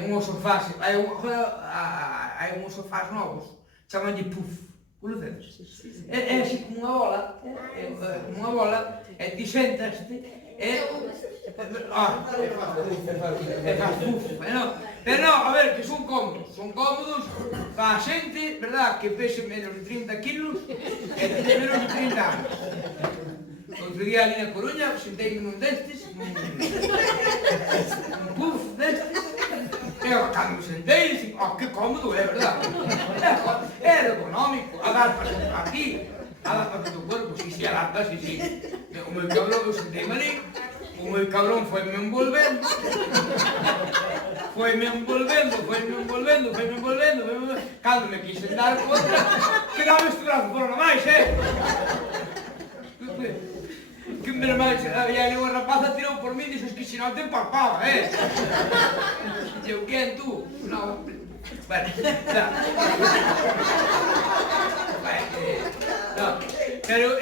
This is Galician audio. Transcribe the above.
unhos sofás, hai unhos sofás novos, chamanlle puff, conocedes? É así como unha bola, e ti sentaste, faz puff, pero non, a ver, que son cómodos para a xente, verdad, que pese menos de 30 kilos e teñe menos de 30 anos. Outro día ali na Coruña, sentei-me nun destes, un puff destes, e cando me sentei, dixen, que cómodo é, verdad? É ergonómico, adaptase aquí, adaptase do corpo, si, adapta, si. O meu cabrón, eu sentei-me ali, o meu cabrón foi-me envolvendo, cando me quixen dar contra, quedaba este brazo por máis, que menos mal, había ali unha rapaza, tirou por mí e dixo, que senón te empalpaba, eu, quen, tú? Non, bueno, pero,